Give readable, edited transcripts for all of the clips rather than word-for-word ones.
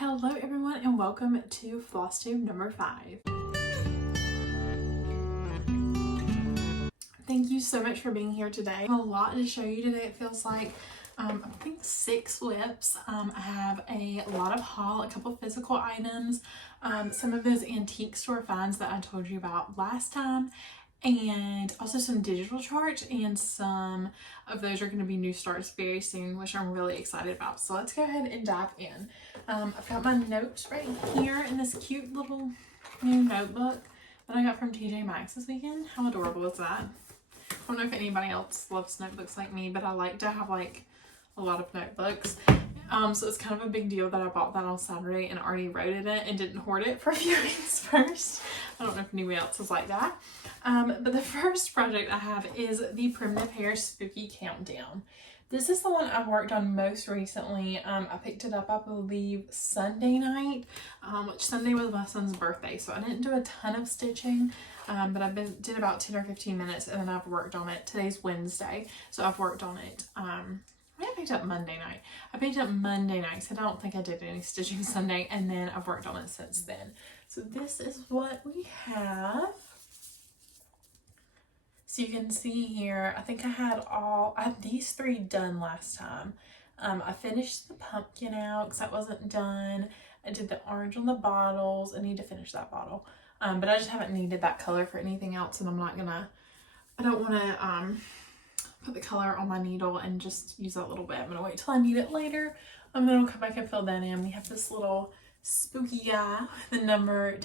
Hello everyone and welcome to Flosstube number 5. Thank you so much for being here today. I have a lot to show you today, it feels like. I think 6 WIPS. I have a lot of haul, a couple physical items, some of those antique store finds that I told you about last time, and also some digital charts, and some of those are going to be new starts very soon, which I'm really excited about. So let's go ahead and dive in. I've got my notes right here in this cute little new notebook that I got from TJ Maxx this weekend. How adorable is that? I don't know if anybody else loves notebooks like me, but I like to have like a lot of notebooks. So it's kind of a big deal that I bought that on Saturday and already wrote in it and didn't hoard it for a few weeks first. I don't know if anybody else is like that. But the first project I have is the Primitive Hare Spooky Countdown. This is the one I've worked on most recently. I picked it up, I believe, Sunday night, which Sunday was my son's birthday, so I didn't do a ton of stitching, but I did about 10 or 15 minutes, and then I've worked on it. Today's Wednesday, so I've worked on it. I picked up Monday night. I picked up Monday night, so I don't think I did any stitching Sunday, and then I've worked on it since then. So this is what we have. So you can see here, I think I had these 3 done last time. I finished the pumpkin out because that wasn't done. I did the orange on the bottles. I need to finish that bottle. But I just haven't needed that color for anything else, and I don't want to put the color on my needle and just use that little bit. I'm going to wait till I need it later. Then I'll come back and fill that in. We have this little spooky guy, day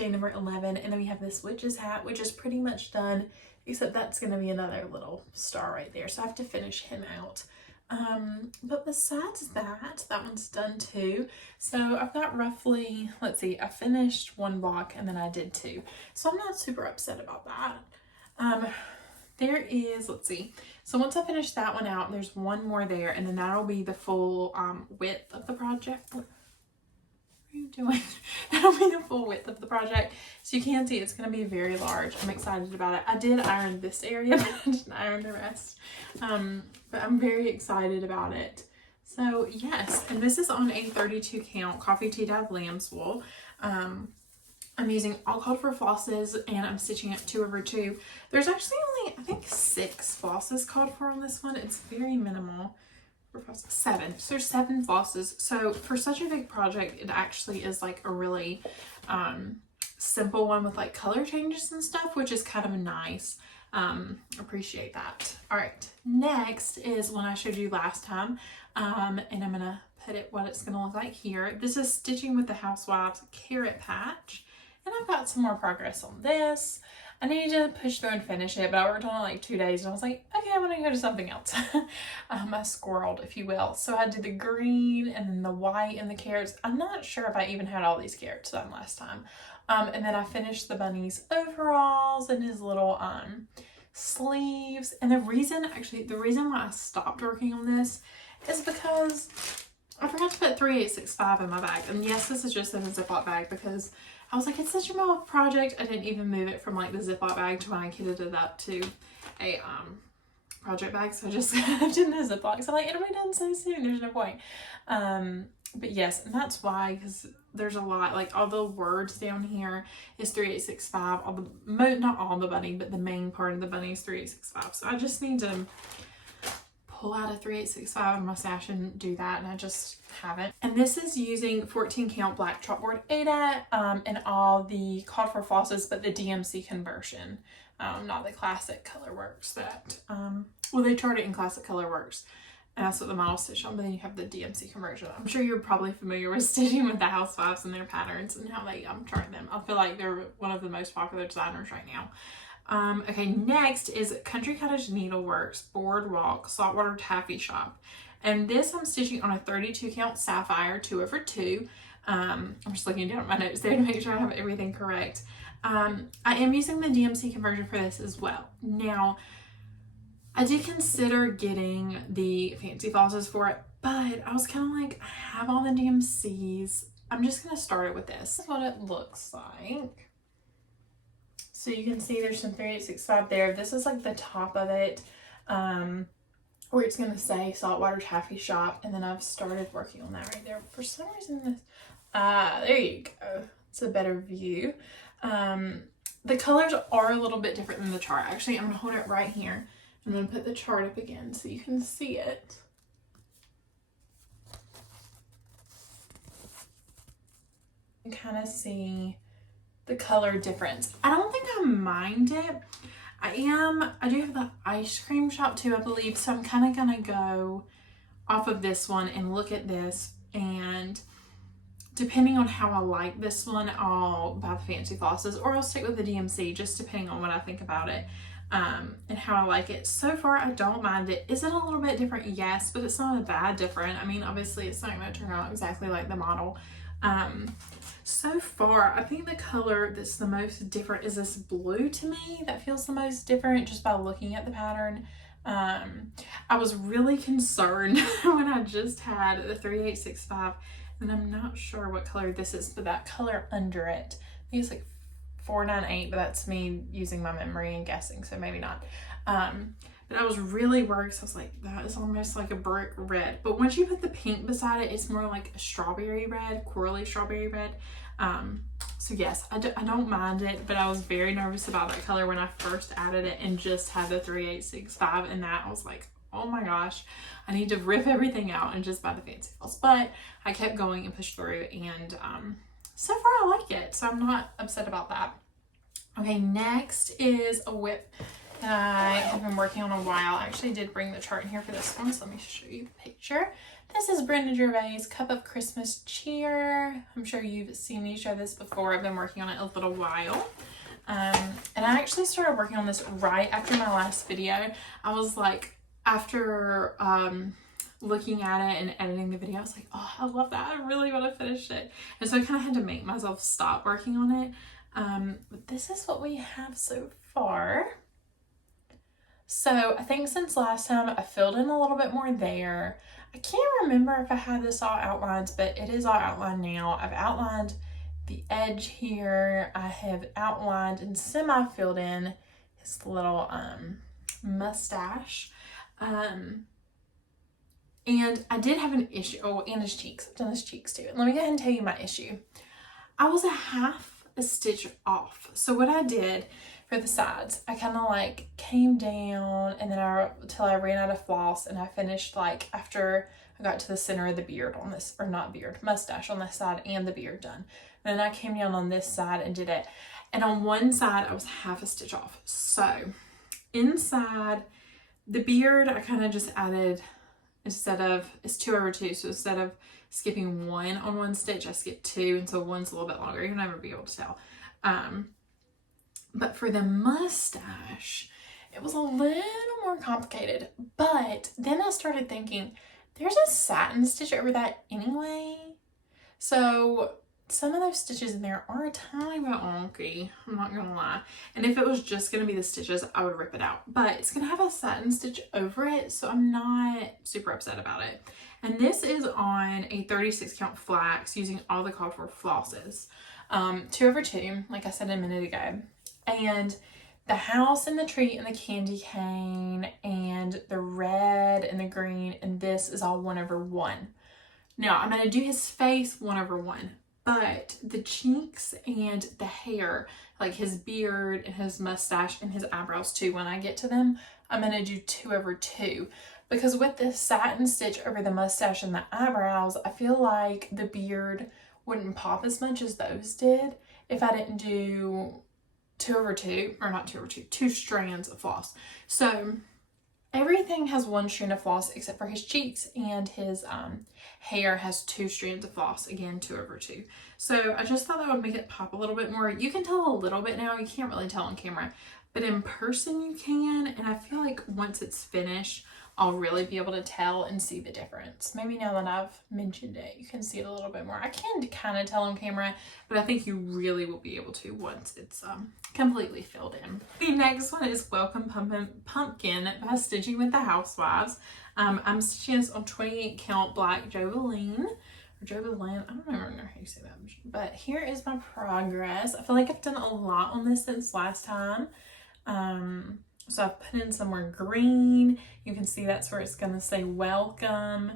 number 11, and then we have this witch's hat, which is pretty much done, except that's going to be another little star right there, so I have to finish him out. But besides that one's done too. So I've got roughly, let's see, I finished 1 block and then I did 2, so I'm not super upset about that. There is, let's see, so once I finish that one out, there's 1 more there, and then that'll be the full width of the project. What are you doing? That'll be the full width of the project. So you can see it's going to be very large. I'm excited about it. I did iron this area, but I didn't iron the rest. But I'm very excited about it. So yes, and this is on a 32 count coffee tea dye lambswool. I'm using all called for flosses, and I'm stitching it 2/2. There's actually only, I think, 6 flosses called for on this one. It's very minimal. 7. So there's 7 flosses. So for such a big project, it actually is like a really simple one with like color changes and stuff, which is kind of nice. Appreciate that. All right, next is one I showed you last time, and I'm gonna put it what it's gonna look like here. This is stitching with the Housewives Carrot Patc. And I've got some more progress on this. I need to push through and finish it, but I worked on it like 2 days, and I was like, okay, I want to go to something else. I squirreled, if you will. So I did the green and then the white and the carrots. I'm not sure if I even had all these carrots done last time. And then I finished the bunny's overalls and his little sleeves. And the reason why I stopped working on this is because I forgot to put 3865 in my bag. And yes, this is just in a Ziploc bag because I was like, it's such a small project. I didn't even move it from like the Ziploc bag to when I kitted it up to a project bag. So I just left it in the Ziploc. So I'm like, it'll be done so soon. There's no point. But yes, and that's why, because there's a lot, like all the words down here is 3865. Not all the bunny, but the main part of the bunny is 3865. So I just need to pull out a 3865 in my stash and do that, and I just haven't. And this is using 14 count black chalkboard aida and all the called for flosses, but the DMC conversion, not the classic Colorworks that well, they chart it in classic Colorworks, and that's what the model stitched on, but then you have the DMC conversion. I'm sure you're probably familiar with stitching with the Housewives and their patterns and how they chart them. I feel like they're one of the most popular designers right now. Okay, next is Country Cottage Needleworks Boardwalk Saltwater Taffy Shop. And this I'm stitching on a 32 count Sapphire 2/2. I'm just looking down at my notes there to make sure I have everything correct. I am using the DMC conversion for this as well. Now, I did consider getting the fancy flosses for it, but I was kind of like, I have all the DMCs. I'm just going to start it with this. This is what it looks like. So you can see there's some 3865 there. This is like the top of it, where it's going to say Saltwater Taffy Shop. And then I've started working on that right there. For some reason, There you go. It's a better view. The colors are a little bit different than the chart. Actually, I'm gonna hold it right here. I'm gonna put the chart up again so you can see it. You can kind of see the color difference. I don't think I mind it. I do have the ice cream shop too, I believe, so I'm kind of gonna go off of this one and look at this, and depending on how I like this one, I'll buy the fancy flosses, or I'll stick with the DMC, just depending on what I think about it and how I like it. So far, I don't mind it. Is it a little bit different? Yes, but it's not a bad different. I mean, obviously, it's not going to turn out exactly like the model. So far, I think the color that's the most different is this blue to me. That feels the most different just by looking at the pattern. I was really concerned when I just had the 3865, and I'm not sure what color this is, but that color under it, I think it's like 498, but that's me using my memory and guessing, so maybe not. But I was really worried because I was like, that is almost like a brick red. But once you put the pink beside it, it's more like a strawberry red, corally strawberry red. So yes, I don't mind it, but I was very nervous about that color when I first added it and just had the 3865, and that I was like, oh my gosh, I need to rip everything out and just buy the fancy falls. But I kept going and pushed through, and so far I like it, so I'm not upset about that. Okay, next is a WIP that I have been working on a while. I actually did bring the chart in here for this one, so let me show you the picture. This is Brenda Gervais' Cup of Christmas Cheer. I'm sure you've seen me show this before. I've been working on it a little while. And I actually started working on this right after my last video. I was like, after looking at it and editing the video, I was like, oh, I love that. I really want to finish it. And so I kind of had to make myself stop working on it. But this is what we have so far. So I think since last time I filled in a little bit more there. I can't remember if I had this all outlined, but it is all outlined now. I've outlined the edge here. I have outlined and semi-filled in his little mustache. And I did have an issue. Oh, and his cheeks. I've done his cheeks too. Let me go ahead and tell you my issue. I was a stitch off. So what I did for the sides, I kind of like came down and then till I ran out of floss, and I finished like after I got to the center of the beard on this, or not beard, mustache on this side and the beard done. And then I came down on this side and did it. And on one side I was half a stitch off. So inside the beard, I kind of just added, it's 2/2. So instead of skipping one on one stitch, I skipped two, and so one's a little bit longer. You'll never be able to tell. But for the mustache, it was a little more complicated. But then I started thinking, there's a satin stitch over that anyway. So some of those stitches in there are a tiny bit wonky, I'm not gonna lie. And if it was just gonna be the stitches, I would rip it out. But it's gonna have a satin stitch over it, so I'm not super upset about it. And this is on a 36 count flax using all the called for flosses. 2/2, like I said a minute ago. And the house and the tree and the candy cane and the red and the green, and this is all 1/1. Now I'm going to do his face 1/1, but the cheeks and the hair, like his beard and his mustache and his eyebrows too, when I get to them, I'm going to do 2/2. Because with the satin stitch over the mustache and the eyebrows, I feel like the beard wouldn't pop as much as those did if I didn't do 2/2, or not 2/2, 2 strands of floss. So everything has 1 strand of floss except for his cheeks, and his hair has 2 strands of floss, again 2/2. So I just thought that would make it pop a little bit more. You can tell a little bit now, you can't really tell on camera, but in person you can, and I feel like once it's finished, I'll really be able to tell and see the difference. Maybe now that I've mentioned it, you can see it a little bit more. I can kind of tell on camera, but I think you really will be able to once it's completely filled in. The next one is Welcome Pumpkin by Stitching with the Housewives. I'm stitching this on 28 count Black Jobelan, or Jobelan, I don't remember how you say that, but here is my progress. I feel like I've done a lot on this since last time. So I've put in some more green. You can see that's where it's going to say welcome.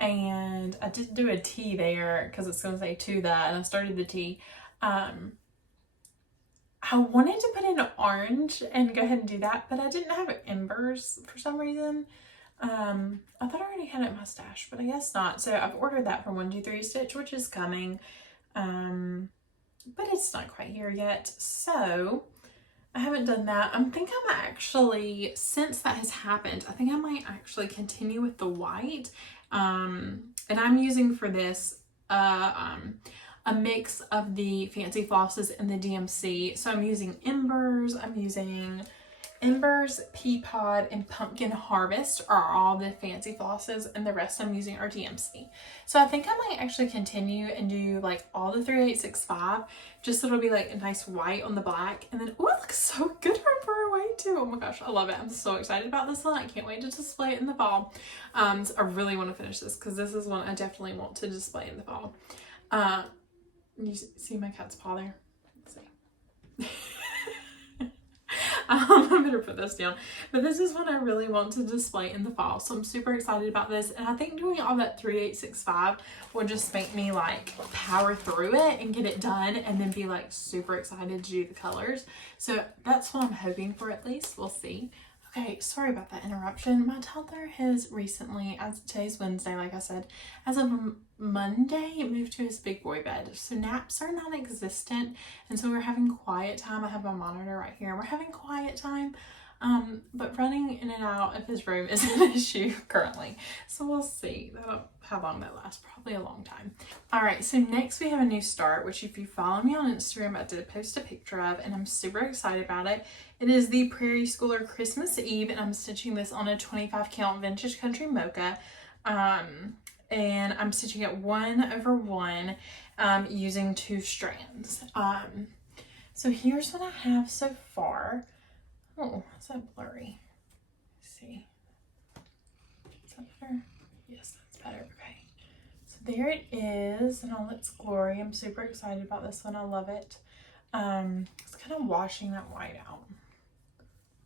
and I did do a T there because it's going to say to that, and I started the T. I wanted to put in orange and go ahead and do that, but I didn't have embers for some reason. I thought I already had it in my stash, but I guess not. So I've ordered that from 123 Stitch, which is coming. But it's not quite here yet. So I haven't done that. I think I'm actually, since that has happened, I think I might actually continue with the white. And I'm using for this a mix of the Fancy Flosses and the DMC. So I'm using Embers, Pea Pod, and Pumpkin Harvest are all the Fancy Flosses, and the rest I'm using are DMC. So I think I might actually continue and do like all the 3865, just so it'll be like a nice white on the black. And then, oh, it looks so good from far away too. Oh my gosh, I love it. I'm so excited about this one. I can't wait to display it in the fall. So I really want to finish this because this is one I definitely want to display in the fall. You see my cat's paw there? Let's see. I'm gonna put this down, but this is one I really want to display in the fall, so I'm super excited about this. And I think doing all that 3865 will just make me like power through it and get it done, and then be like super excited to do the colors. So that's what I'm hoping for, at least. We'll see. Okay, sorry about that interruption. My toddler has recently, as today's Wednesday, like I said, as of Monday, moved to his big boy bed. So naps are non-existent, and so we're having quiet time. I have my monitor right here. We're having quiet time, but running in and out of his room is an issue currently. So we'll see how long that lasts. Probably a long time. All right, so next we have a new start, which if you follow me on Instagram, I did post a picture of, and I'm super excited about it. It is the Prairie Schooler Christmas Eve, and I'm stitching this on a 25 count vintage country mocha. And I'm stitching it 1/1 using 2 strands. So here's what I have so far. Oh, is that blurry? Let's see. Is that better? Yes, that's better. Okay. So there it is in all its glory. I'm super excited about this one. I love it. It's kind of washing that white out.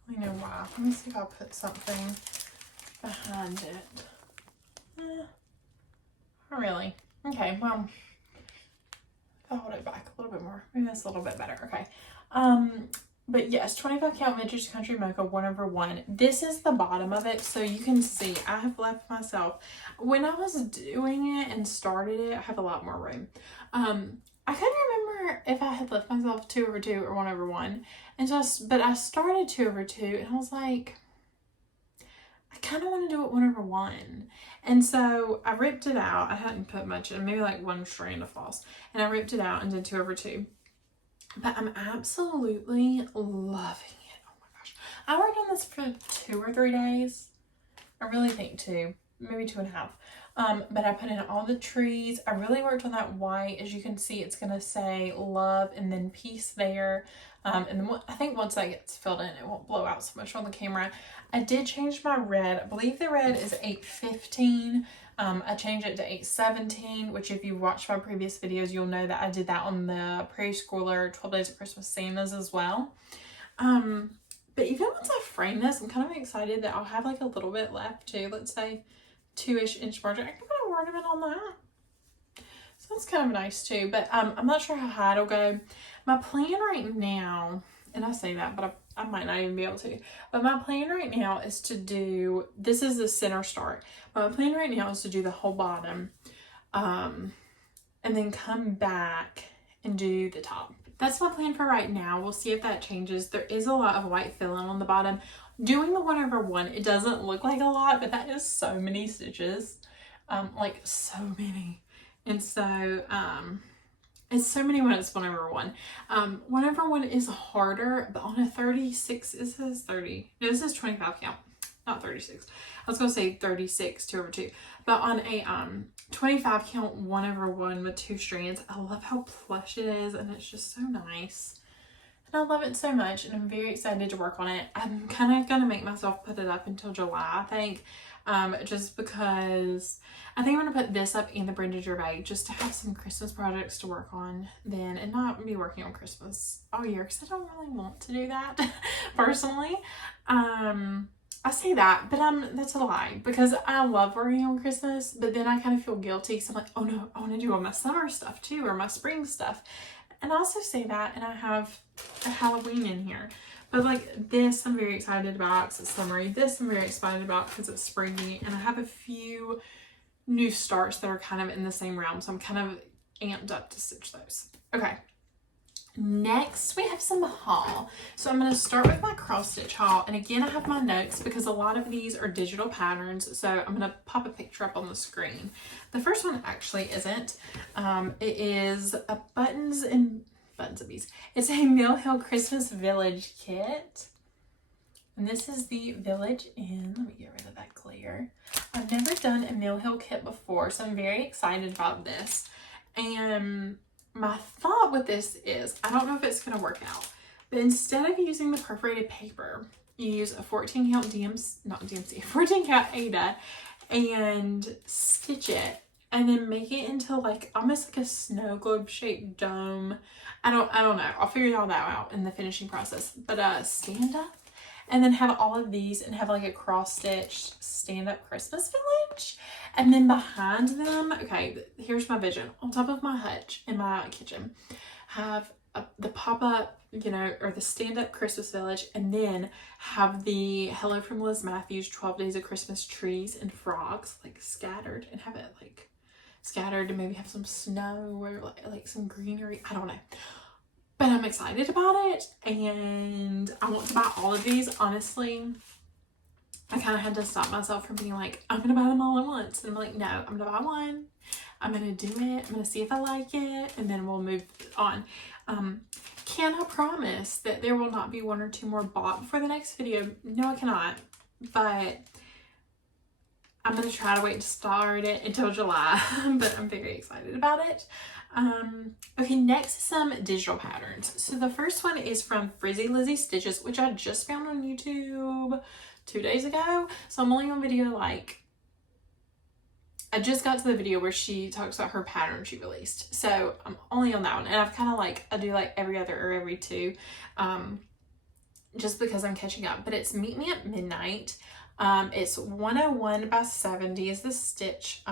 I know why. Let me see if I'll put something behind it. Not really. Okay, well, I'll hold it back a little bit more. Maybe that's a little bit better. Okay. But yes, 25 count vintage country mocha 1/1. This is the bottom of it, so you can see I have left myself, when I was doing it and started it, I have a lot more room. I couldn't remember if I had left myself 2/2 or 1/1, and so but I started 2/2, and I was like, I kind of want to do it 1/1. And so I ripped it out. I hadn't put much in, maybe like 1 strand of floss, and I ripped it out and did 2/2. But I'm absolutely loving it. Oh my gosh. I worked on this for 2 or 3 days. I really think 2, maybe 2.5. But I put in all the trees. I really worked on that white. As you can see, it's going to say love and then peace there. And then I think once that gets filled in, it won't blow out so much on the camera. I did change my red. I believe the red is 815. I changed it to 817, which if you watched my previous videos, you'll know that I did that on the Prairie Schooler 12 Days of Christmas Santas as well. But even once I frame this, I'm kind of excited that I'll have like a little bit left too. Let's say 2-ish inch margin. I can put a ornament on that. So that's kind of nice too, but I'm not sure how high it'll go. My plan right now, and I say that, but I might not even be able to, but my plan right now is to do, this is the center start, but my plan right now is to do the whole bottom, and then come back and do the top. That's my plan for right now. We'll see if that changes. There is a lot of white fill-in on the bottom. Doing the 1/1, it doesn't look like a lot, but that is so many stitches, like so many. And so, it's so many when it's 1/1. 1/1 is harder, but on a 36, it says 30. No, this is 25 count, not 36. I was going to say 36, 2/2. But on a 25 count 1/1 with 2 strands, I love how plush it is, and it's just so nice. And I love it so much, and I'm very excited to work on it. I'm kind of going to make myself put it up until July, I think. Just because I think I'm going to put this up in the Brenda Gervais just to have some Christmas projects to work on then, and not be working on Christmas all year, because I don't really want to do that personally. I say that, but that's a lie because I love working on Christmas, but then I kind of feel guilty because I'm like, oh no, I want to do all my summer stuff too, or my spring stuff. And I also say that, and I have a Halloween in here. But like this, I'm very excited about because it's summery. This I'm very excited about because it's springy, and I have a few new starts that are kind of in the same realm, so I'm kind of amped up to stitch those. Okay. Next, we have some haul. So I'm going to start with my cross stitch haul. And again, I have my notes because a lot of these are digital patterns. So I'm going to pop a picture up on the screen. The first one actually isn't. It is a buttons and bees. It's a Mill Hill Christmas Village kit. And this is the Village Inn. Let me get rid of that glare. I've never done a Mill Hill kit before, so I'm very excited about this. And my thought with this is, I don't know if it's going to work out, but instead of using the perforated paper, you use a 14 count 14 count aida and stitch it and then make it into like almost like a snow globe shaped dome. I don't know. I'll figure all that out in the finishing process, but stand up and then have all of these and have like a cross stitched stand up Christmas village. And then behind them, okay, here's my vision. On top of my hutch in my kitchen, have the pop-up, you know, or the stand-up Christmas village, and then have the Hello from Liz Matthews 12 Days of Christmas trees and frogs, like scattered, and have it like scattered, and maybe have some snow or like some greenery. I don't know. But I'm excited about it, and I want to buy all of these, honestly. I kind of had to stop myself from being like, I'm going to buy them all at once. And I'm like, no, I'm going to buy one. I'm going to do it. I'm going to see if I like it. And then we'll move on. Can I promise that there will not be one or two more bought before the next video? No, I cannot. But I'm going to try to wait to start it until July. But I'm very excited about it. Okay, next some digital patterns. So the first one is from Frizzy Lizzy Stitches, which I just found on YouTube 2 days ago. So I'm only on video, like, I just got to the video where she talks about her pattern she released. So I'm only on that one. And I've kind of like, I do like every other or every two, just because I'm catching up. But it's Meet Me at Midnight. It's 101 by 70 is the stitch,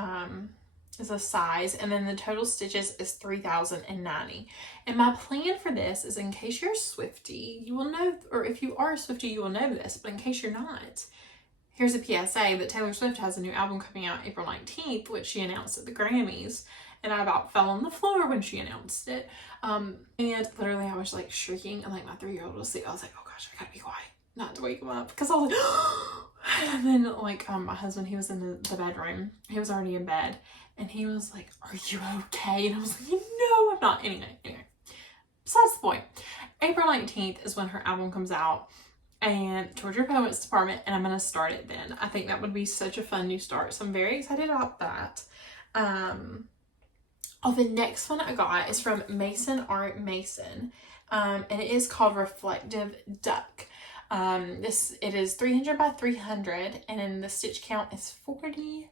is a size, and then the total stitches is 3,090. And my plan for this is, in case you're a Swiftie, you will know, or if you are a Swiftie, you will know this, but in case you're not, here's a PSA that Taylor Swift has a new album coming out April 19th, which she announced at the Grammys, and I about fell on the floor when she announced it. And literally I was like shrieking, and like my 3-year-old was asleep. I was like, oh gosh, I gotta be quiet not to wake him up, because I was like, and then like my husband, he was in the bedroom, he was already in bed, and he was like, are you okay? And I was like, no, I'm not. Anyway, besides the point, April 19th is when her album comes out, and Georgia Poets Department, and I'm going to start it then. I think that would be such a fun new start, so I'm very excited about that. The next one I got is from Mason Art Mason, and it is called Reflective Duck. It is 300 by 300, and then the stitch count is 40,000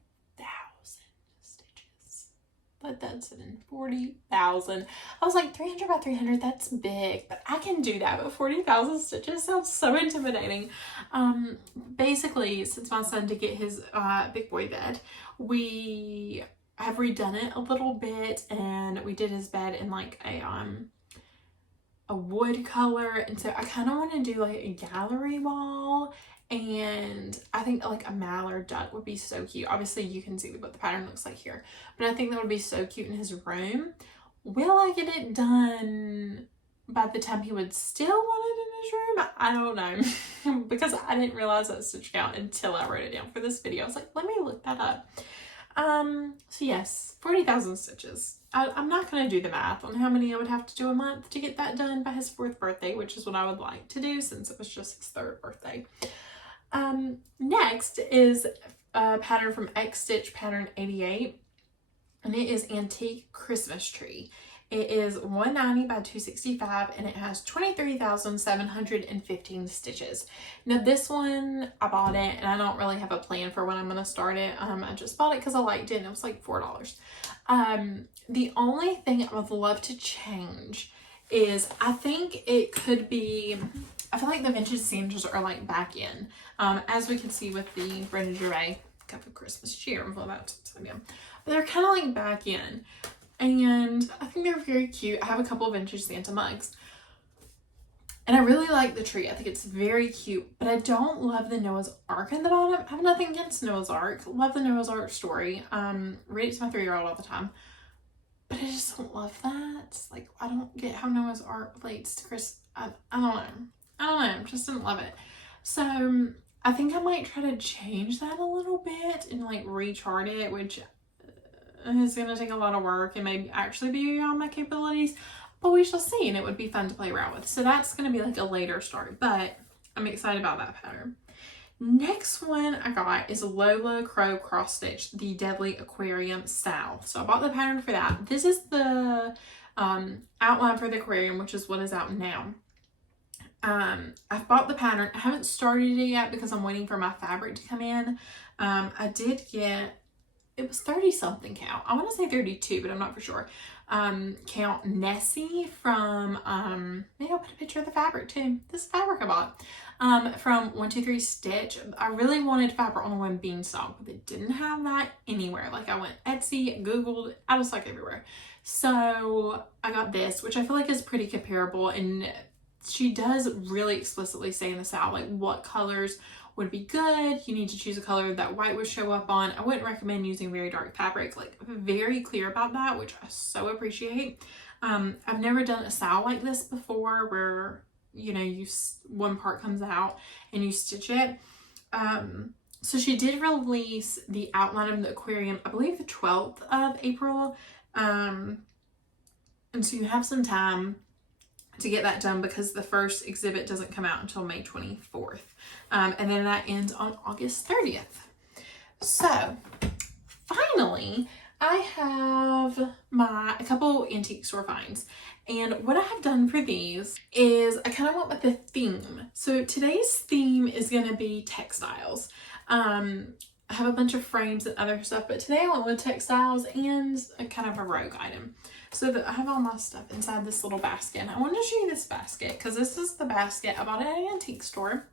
stitches. But that's it in 40,000. I was like, 300 by 300, that's big, but I can do that. But 40,000 stitches sounds so intimidating. Basically, since my son did get his big boy bed, we have redone it a little bit, and we did his bed in like a wood color, and so I kind of want to do like a gallery wall, and I think like a mallard duck would be so cute. Obviously you can see what the pattern looks like here, but I think that would be so cute in his room. Will I get it done by the time he would still want it in his room? I don't know. Because I didn't realize that stitch count until I wrote it down for this video. I was like, let me look that up. So yes, 40,000 stitches. I'm not going to do the math on how many I would have to do a month to get that done by his 4th birthday, which is what I would like to do since it was just his 3rd birthday. Next is a pattern from X Stitch Pattern 88, and it is Antique Christmas Tree. It is 190 by 265, and it has 23,715 stitches. Now this one, I bought it, and I don't really have a plan for when I'm going to start it. I just bought it because I liked it, and it was like $4. The only thing I would love to change is, I think it could be I feel like the vintage Santas are like back in, as we can see with the Brenda Gervais Cup of Christmas cheer. Well, that's so yeah. But they're kind of like back in, and I think they're very cute. I have a couple of vintage Santa mugs, and I really like the tree. I think it's very cute, but I don't love the Noah's Ark in the bottom. I have nothing against Noah's Ark. Love the Noah's Ark story. Read it to my 3-year-old all the time. But I just don't love that. Like, I don't get how Noah's Ark relates to Chris. I don't know. I don't know. Just didn't love it. So I think I might try to change that a little bit and like rechart it, which is going to take a lot of work and may actually be beyond my capabilities. But we shall see, and it would be fun to play around with. So that's going to be like a later start, but I'm excited about that pattern. Next one I got is Lola Crow Cross Stitch, the Deadly Aquarium style. So I bought the pattern for that. This is the outline for the aquarium, which is what is out now. I've bought the pattern. I haven't started it yet because I'm waiting for my fabric to come in. I did get, it was 30 something count. I want to say 32, but I'm not for sure. Count Nessie from, maybe I'll put a picture of the fabric too. This fabric I bought, from 123 Stitch. I really wanted fabric on the one beanstalk, but they didn't have that anywhere. Like I went Etsy, Googled, out of stock everywhere. So I got this, which I feel like is pretty comparable, and she does really explicitly say in the style, like what colors would be good. You need to choose a color that white would show up on. I wouldn't recommend using very dark fabric, like very clear about that, which I so appreciate. I've never done a style like this before where, you know, one part comes out and you stitch it. So she did release the outline of the aquarium, I believe the 12th of April. And so you have some time to get that done because the first exhibit doesn't come out until May 24th. And then that ends on August 30th. So finally, I have a couple antique store finds. And what I have done for these is I kind of went with the theme. So today's theme is going to be textiles. I have a bunch of frames and other stuff, but today I went with textiles and a kind of a rogue item. So I have all my stuff inside this little basket. And I wanted to show you this basket because this is the basket I bought at an antique store.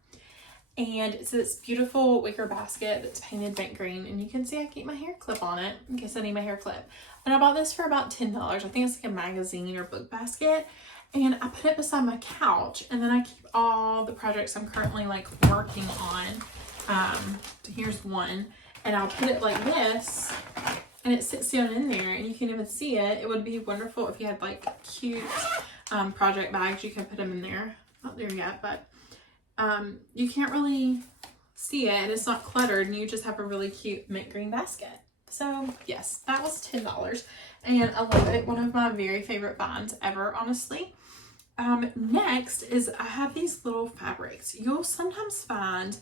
And it's this beautiful wicker basket that's painted mint green. And you can see I keep my hair clip on it in case I need my hair clip. And I bought this for about $10. I think it's like a magazine or book basket. And I put it beside my couch. And then I keep all the projects I'm currently like working on. So here's one. And I'll put it like this. And it sits down in there and you can even see it. It would be wonderful if you had like cute project bags. You can put them in there. Not there yet, but you can't really see it and it's not cluttered and you just have a really cute mint green basket. So yes, that was $10 and I love it. One of my very favorite finds ever, honestly. Next is I have these little fabrics. You'll sometimes find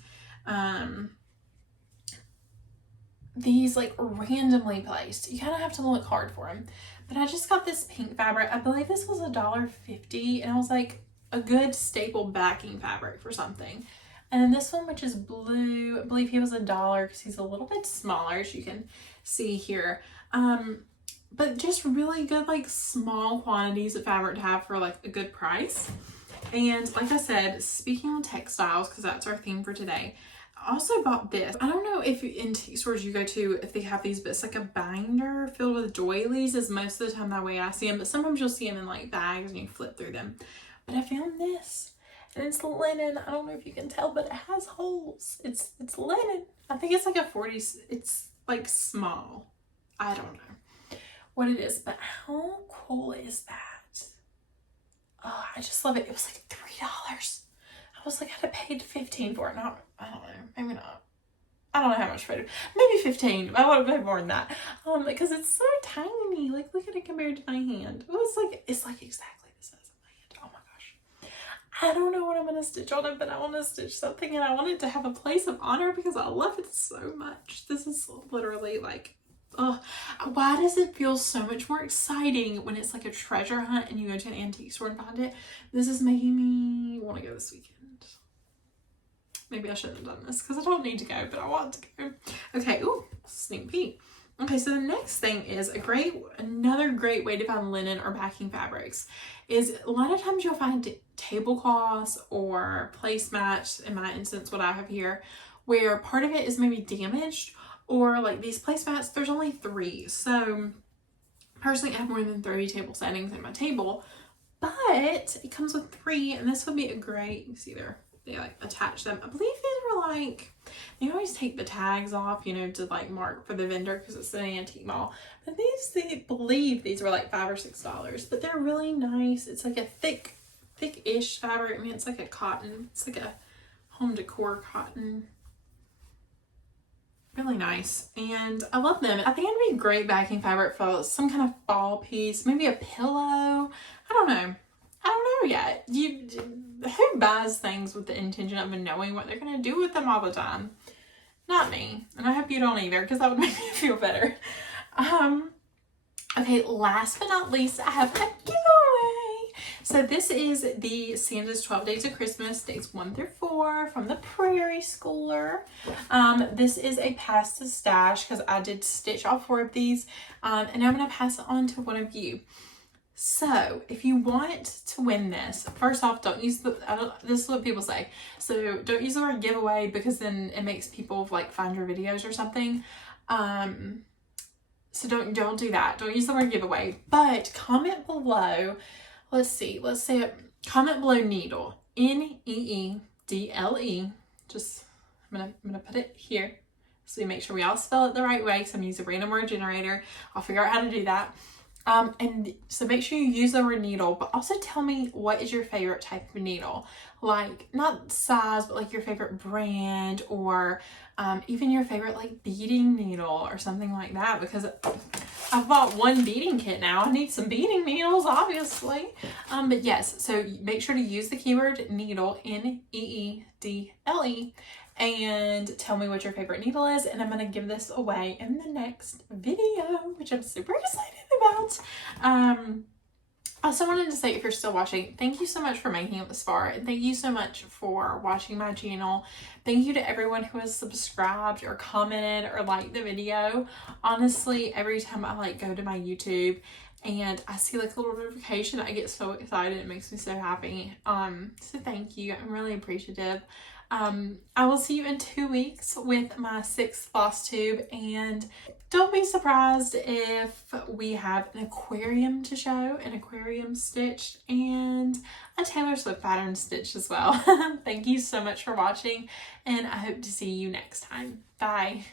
these like randomly placed. You kind of have to look hard for them. But I just got this pink fabric. I believe this was $1.50 and I was like a good staple backing fabric for something. And then this one, which is blue, I believe he was $1 because he's a little bit smaller, as you can see here. But just really good, like small quantities of fabric to have for like a good price. And like I said, speaking on textiles, because that's our theme for today, I also bought this. I don't know if in stores you go to, if they have these, but it's like a binder filled with doilies is most of the time that way I see them. But sometimes you'll see them in like bags and you flip through them. But I found this and it's linen. I don't know if you can tell, but it has holes. It's linen. I think it's like a 40, it's like small. I don't know what it is, but how cool is that? Oh, I just love it. It was like $3. I was like, I'd have paid $15 for it. Not, I don't know, maybe not. I don't know how much for it. Maybe $15. I would have paid more than that. Because it's so tiny. Like, look at it compared to my hand. Oh, it's like exactly the size of my hand. Oh my gosh. I don't know what I'm gonna stitch on it, but I want to stitch something, and I want it to have a place of honor because I love it so much. This is literally like, oh, why does it feel so much more exciting when it's like a treasure hunt and you go to an antique store and find it? This is making me want to go this weekend. Maybe I shouldn't have done this because I don't need to go, but I want to go. Okay, ooh, sneak peek. Okay, so the next thing is another great way to find linen or backing fabrics is a lot of times you'll find tablecloths or placemats, in my instance what I have here, where part of it is maybe damaged, or like these placemats, there's only 3. So personally I have more than 30 table settings at my table, but it comes with 3, and this would be a great, you see there, they like attach them. I believe these were like, they always take the tags off, you know, to like mark for the vendor because it's an antique mall. But they believe these were like $5 or $6, but they're really nice. It's like a thick-ish fabric. I mean, it's like a cotton. It's like a home decor cotton. Really nice, and I love them. I think it'd be great backing fabric for some kind of fall piece, maybe a pillow. I don't know yet. Who buys things with the intention of knowing what they're gonna do with them all the time? Not me, and I hope you don't either, because that would make me feel better. Okay, last but not least, I have a giveaway. So this is the Santa's 12 Days of Christmas, days 1 through 4 from the Prairie Schooler. This is a pass to stash because I did stitch all 4 of these, and I'm going to pass it on to one of you. So if you want to win this, first off, don't use this is what people say. So don't use the word giveaway, because then it makes people like find your videos or something. So don't do that. Don't use the word giveaway, but comment below. Let's say comment below needle, Needle. Just, I'm gonna put it here so we make sure we all spell it the right way, because I'm using a random word generator. I'll figure out how to do that. And so make sure you use the word needle, but also tell me what is your favorite type of needle. Like, not size, but like your favorite brand, or even your favorite like beading needle or something like that, because I've bought 1 beading kit now. I need some beading needles, obviously. But yes, so make sure to use the keyword needle, Needle, and tell me what your favorite needle is, and I'm going to give this away in the next video, which I'm super excited about. I also wanted to say, if you're still watching, thank you so much for making it this far, and thank you so much for watching my channel. Thank you to everyone who has subscribed or commented or liked the video. Honestly, every time I like go to my YouTube and I see like a little notification, I get so excited. It makes me so happy. So thank you. I'm really appreciative. I will see you in 2 weeks with my 6th floss tube, and don't be surprised if we have an aquarium to show, an aquarium stitched, and a Taylor Swift pattern stitched as well. Thank you so much for watching, and I hope to see you next time. Bye.